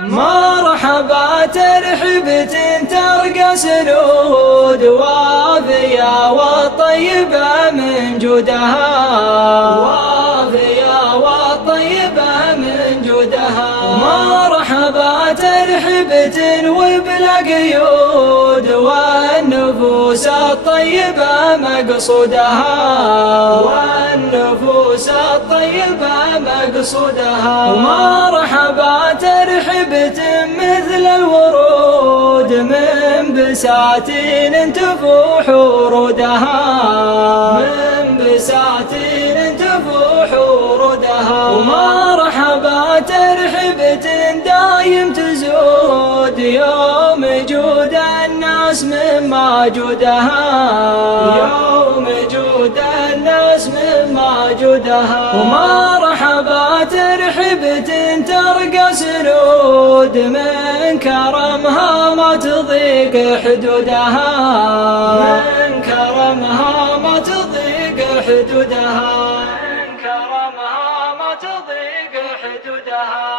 مرحبا ترحبة ترقى سرود وافية والطيبة من جودها، وافية والطيبة من جودها. مرحبا ترحبة وبلا قيود والنفوس الطيبة مقصودها، والنفوس الطيبة مقصودها. ومرحبا ترحبة مثل الورود من بساتين تفوح ورودها، من بساتين تفوح ورودها. ومرحبا ترحبة دايم تزود يوم جود الناس مما جودها، يوم جود الناس مما جودها. ومرحبا ترحبة ترقى سرود من كرمها ما تضيق حدودها، من كرمها ما تضيق حدودها، من كرمها ما تضيق حدودها.